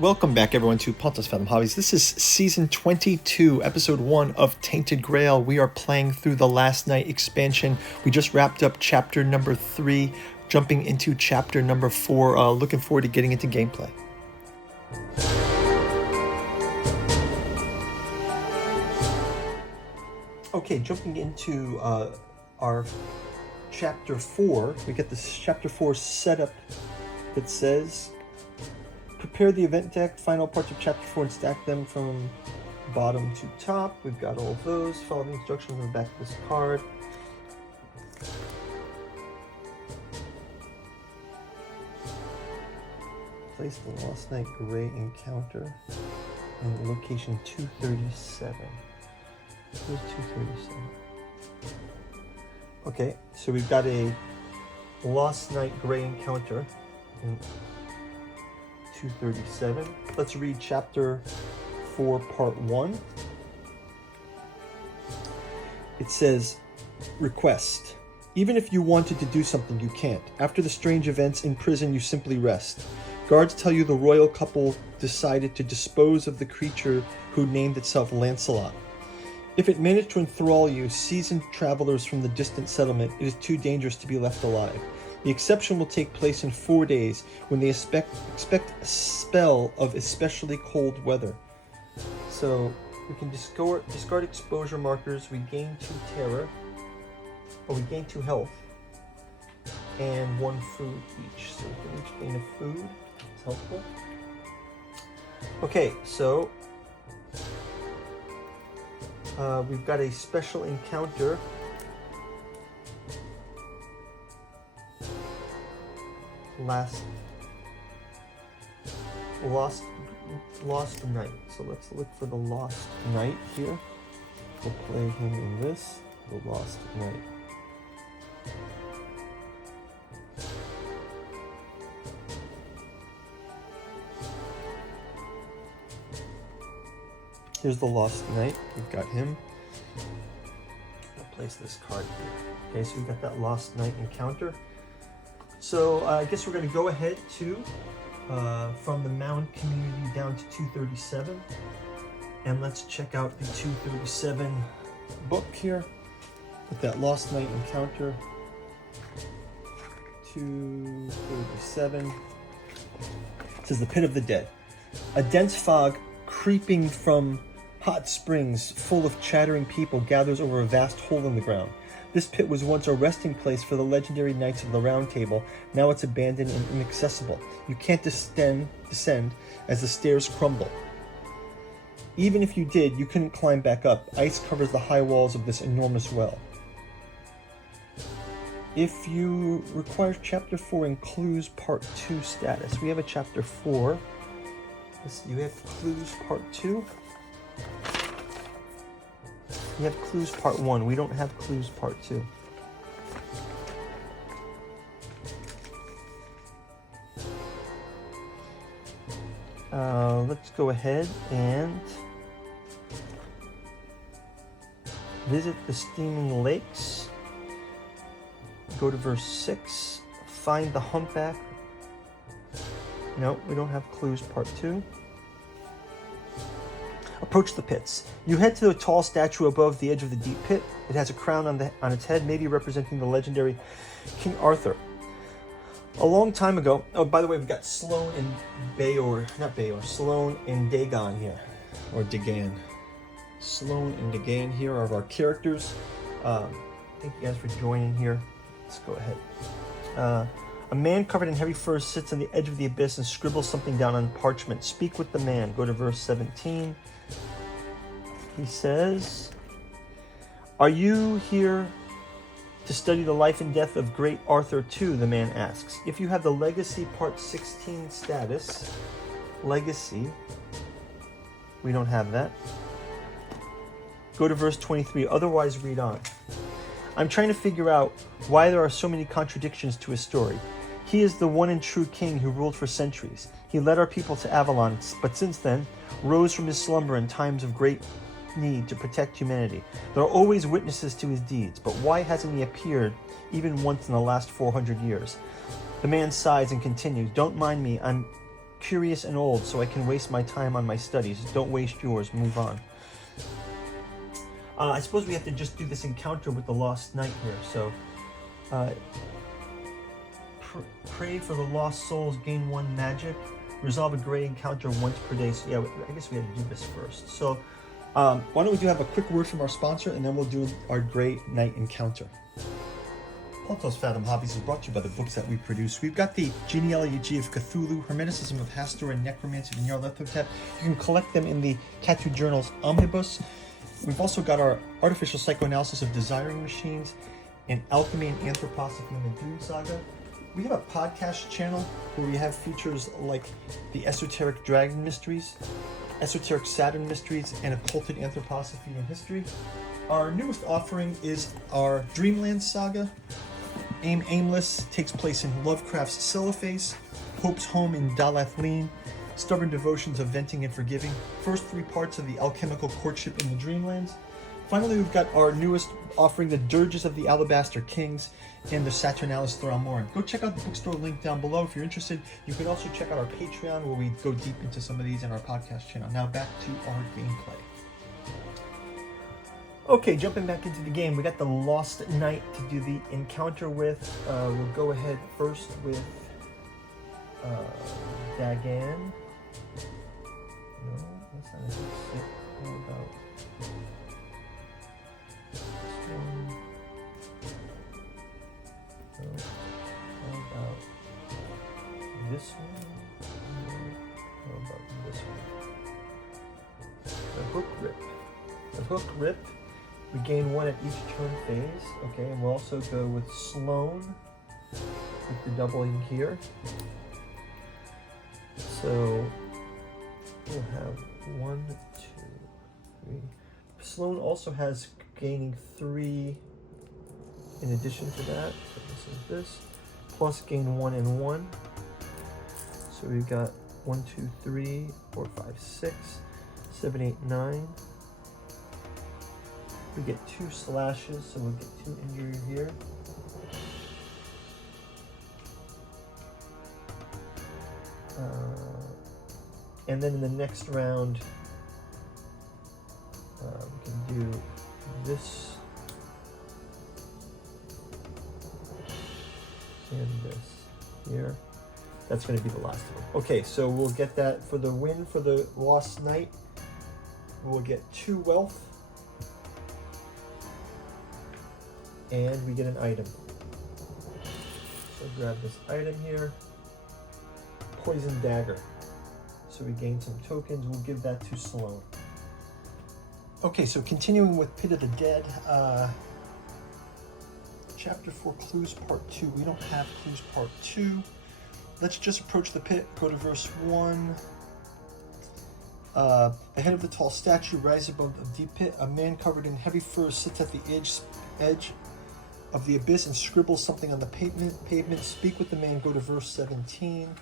Welcome back, everyone, to Pontus Fathom Hobbies. This is Season 22, Episode 1 of Tainted Grail. We are playing through the Last Night expansion. We just wrapped up Chapter number 3, jumping into Chapter number 4. Looking forward to getting into gameplay. Okay, jumping into our Chapter 4. We get this Chapter 4 setup that says... Prepare the event deck, final parts of Chapter 4 and stack them from bottom to top. We've got all of those. Follow the instructions on the back of this card. Place the Last Night Gray encounter in location 237. Where's 237? Okay, so we've got a Last Night Gray encounter in 237. Let's read Chapter 4, Part 1. It says, Request. Even if you wanted to do something, you can't. After the strange events in prison, you simply rest. Guards tell you the royal couple decided to dispose of the creature who named itself Lancelot. If it managed to enthrall you, seasoned travelers from the distant settlement, it is too dangerous to be left alive. The exception will take place in 4 days, when they expect a spell of especially cold weather. So we can discard exposure markers. We gain 2 terror, or we gain 2 health, and 1 food each. So we can each gain a food. It's helpful. Okay, so we've got a special encounter. Lost Night. So let's look for the Lost Night here. We'll play him in this, the Lost Night. Here's the Lost Night. We've got him. I'll place this card here. Okay, so we've got that Lost Night encounter. So I guess we're going to go ahead to, from the Mound community down to 237. And let's check out the 237 book here with that Lost Night encounter. 237. It says the Pit of the Dead. A dense fog creeping from hot springs full of chattering people gathers over a vast hole in the ground. This pit was once a resting place for the legendary Knights of the Round Table. Now it's abandoned and inaccessible. You can't descend as the stairs crumble. Even if you did, you couldn't climb back up. Ice covers the high walls of this enormous well. If you require Chapter 4 in Clues Part 2 status, we have a Chapter 4. You have Clues Part 2. We have Clues Part 1. We don't have Clues Part 2. Let's go ahead and visit the Steaming Lakes. Go to verse 6. Find the humpback. No, we don't have Clues Part 2. Approach the pits. You head to the tall statue above the edge of the deep pit. It has a crown on its head, maybe representing the legendary King Arthur. A long time ago... Oh, by the way, we've got Sloane and Sloane and Dagon here. Or Dagan. Sloane and Dagan here are our characters. Thank you guys for joining here. Let's go ahead. A man covered in heavy furs sits on the edge of the abyss and scribbles something down on parchment. Speak with the man. Go to verse 17. He says, Are you here to study the life and death of great Arthur II? The man asks. If you have the Legacy Part 16 status, Legacy, we don't have that. Go to verse 23. Otherwise, read on. I'm trying to figure out why there are so many contradictions to his story. He is the one and true king who ruled for centuries. He led our people to Avalon, but since then, rose from his slumber in times of great need to protect humanity. There are always witnesses to his deeds, but why hasn't he appeared even once in the last 400 years? The man sighs and continues, Don't mind me, I'm curious and old, so I can waste my time on my studies. Don't waste yours. Move on. I suppose we have to just do this encounter with the lost knight here. So, pray for the lost souls, gain 1 magic, resolve a gray encounter once per day. So yeah, I guess we had to do this first. So, why don't we have a quick word from our sponsor, and then we'll do our gray knight encounter. Plato's Fathom Hobbies is brought to you by the books that we produce. We've got the Genealogy of Cthulhu, Hermeticism of Hastur, and Necromancy of Nyarlathotep. You can collect them in the Tattoo Journals Omnibus. We've also got our Artificial Psychoanalysis of Desiring Machines and Alchemy and Anthroposophy in the Dune Saga. We have a podcast channel where we have features like the Esoteric Dragon Mysteries, Esoteric Saturn Mysteries, and Occulted Anthroposophy and History. Our newest offering is our Dreamland Saga. Aimless takes place in Lovecraft's Cellophase, Hope's Home in Dalathleen, Stubborn Devotions of Venting and Forgiving, first 3 parts of the Alchemical Courtship in the Dreamlands. Finally, we've got our newest offering, the Dirges of the Alabaster Kings and the Saturnalis Thramoran. Go check out the bookstore link down below if you're interested. You can also check out our Patreon where we go deep into some of these in our podcast channel. Now back to our gameplay. Okay, jumping back into the game, we got the Lost Knight to do the encounter with. We'll go ahead first with Dagan. No, that's not a good sit. How about this one? No. How about this one? No. How about this one? The Hook Rip. The Hook Rip. We gain 1 at each turn phase. Okay, and we'll also go with Sloan with the doubling here. So we'll have 1, 2, 3. Sloan also has gaining 3 in addition to that. So this is this. Plus gain 1 and 1. So we've got 1, 2, 3, 4, 5, 6, 7, 8, 9. We get 2 slashes, so we'll get 2 injury here. And then in the next round, we can do this and this here. That's going to be the last one. Okay, so we'll get that for the win for the Lost Knight. We'll get 2 wealth. And we get an item. So grab this item here. Poison Dagger. So we gain some tokens. We'll give that to Sloan. Okay, so continuing with Pit of the Dead. Chapter 4 Clues Part 2. We don't have Clues Part 2. Let's just approach the pit. Go to verse 1. The head of the tall statue rises above the deep pit. A man covered in heavy fur sits at the edge of the abyss and scribbles something on the pavement. Speak with the man. Go to verse 17.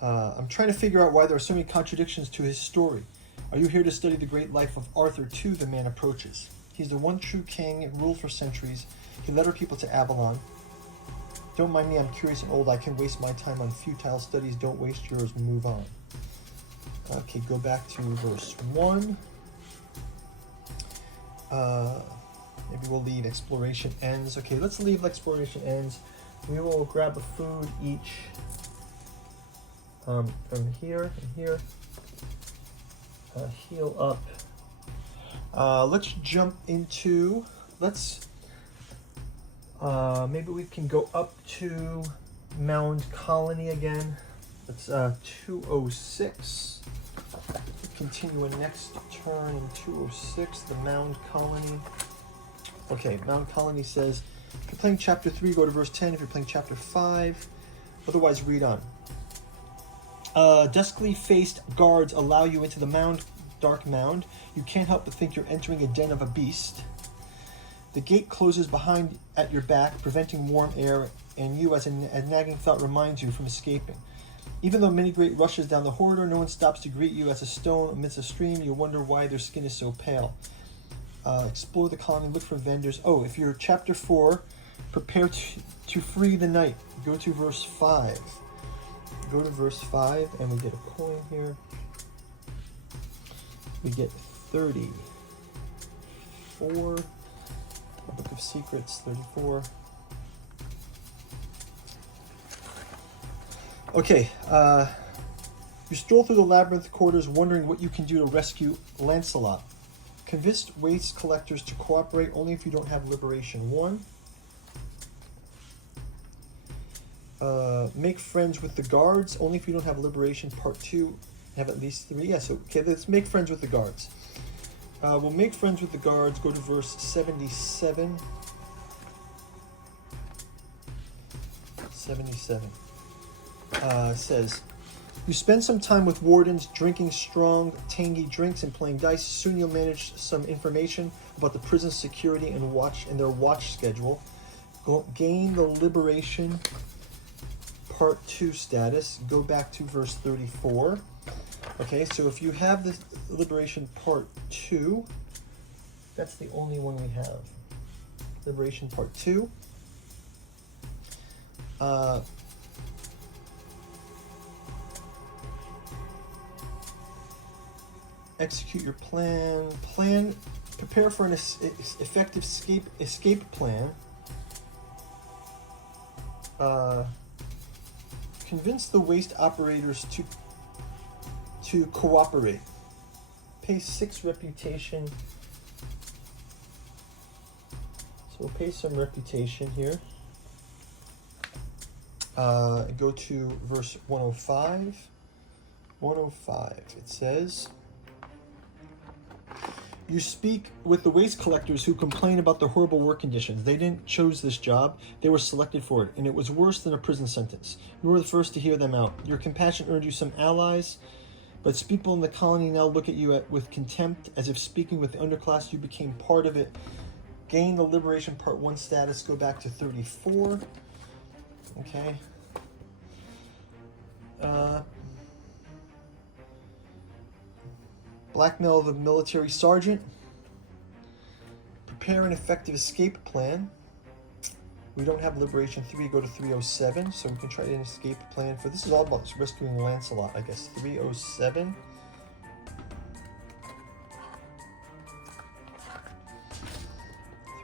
I'm trying to figure out why there are so many contradictions to his story. Are you here to study the great life of Arthur too? The man approaches. He's the one true king and ruled for centuries. He led our people to Avalon. Don't mind me, I'm curious and old. I can waste my time on futile studies. Don't waste yours. Move on. Okay, go back to verse 1. Maybe we'll leave exploration ends. Okay, let's leave exploration ends. We will grab a food each from here and here. Heal up. Let's jump into, maybe we can go up to Mound Colony again. That's 206. Continue a next turn in 206, the Mound Colony. Okay, Mound Colony says, if you're playing chapter 3, go to verse 10. If you're playing chapter 5, otherwise read on. Duskly faced guards allow you into the mound, dark mound. You can't help but think you're entering a den of a beast. The gate closes behind at your back, preventing warm air, and you, as a nagging thought, reminds you from escaping. Even though many great rushes down the corridor, no one stops to greet you. As a stone amidst a stream, you wonder why their skin is so pale. Explore the colony, look for vendors. Oh, if you're chapter 4, prepare to free the night. Go to verse 5. Go to verse 5, and we get a coin here. We get 34. Book of Secrets, 34. Okay, you stroll through the labyrinth corridors wondering what you can do to rescue Lancelot. Convince waste collectors to cooperate only if you don't have Liberation 1. Make friends with the guards only if you don't have Liberation Part 2. Have at least 3. Yeah, so okay, let's make friends with the guards. We'll make friends with the guards. Go to verse 77. 77. Says, you spend some time with wardens, drinking strong, tangy drinks and playing dice. Soon you'll manage some information about the prison security and their watch schedule. Gain the Liberation Part 2 status. Go back to verse 34. Okay, so if you have the Liberation Part 2, that's the only one we have. Liberation Part 2. Execute your plan. Prepare for an effective escape plan. Convince the waste operators to cooperate. Pay 6 reputation. So we'll pay some reputation here. Go to verse 105. 105. It says, you speak with the waste collectors who complain about the horrible work conditions. They didn't choose this job. They were selected for it, and it was worse than a prison sentence. You were the first to hear them out. Your compassion earned you some allies, but people in the colony now look at you with contempt, as if speaking with the underclass, you became part of it. Gain the Liberation Part 1 status. Go back to 34. Okay. Blackmail the military sergeant. Prepare an effective escape plan. We don't have Liberation 3. Go to 307, so we can try an escape plan for this. Is all about rescuing Lancelot, I guess. 307.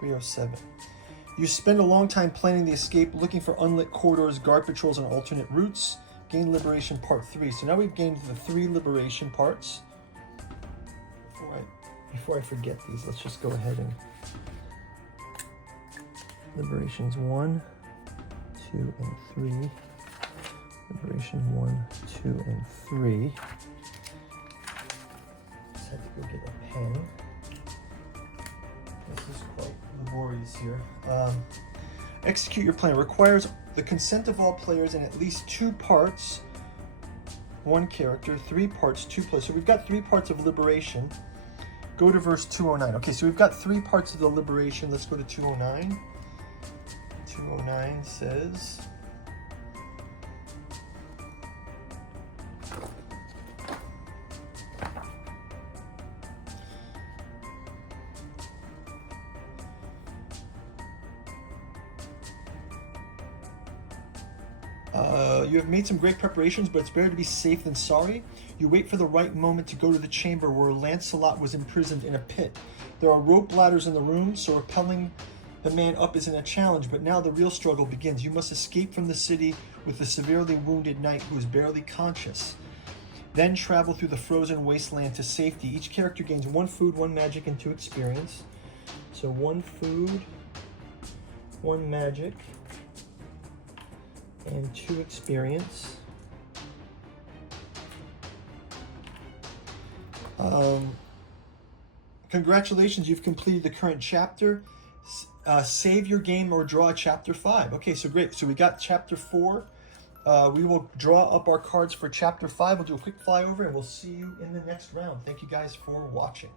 307. You spend a long time planning the escape, looking for unlit corridors, guard patrols, and alternate routes. Gain Liberation Part 3. So now we've gained the 3 Liberation parts. Before I forget these, let's just go ahead and Liberations 1, 2, and 3. Liberation 1, 2, and 3. Just had to go get a pen. This is quite laborious here. Execute your plan. Requires the consent of all players in at least 2 parts, 1 character, 3 parts, 2 players. So we've got 3 parts of Liberation. Go to verse 209. Okay, so we've got 3 parts of the Liberation. Let's go to 209. 209 says, you have made some great preparations, but it's better to be safe than sorry. You wait for the right moment to go to the chamber where Lancelot was imprisoned in a pit. There are rope ladders in the room, so rappelling the man up isn't a challenge, but now the real struggle begins. You must escape from the city with the severely wounded knight who is barely conscious. Then travel through the frozen wasteland to safety. Each character gains 1 food, 1 magic, and 2 experience. So 1 food, 1 magic, and 2 experience. Congratulations, you've completed the current chapter. Save your game or draw chapter 5. Okay, so great. So we got chapter 4. We will draw up our cards for chapter 5. We'll do a quick flyover and we'll see you in the next round. Thank you guys for watching.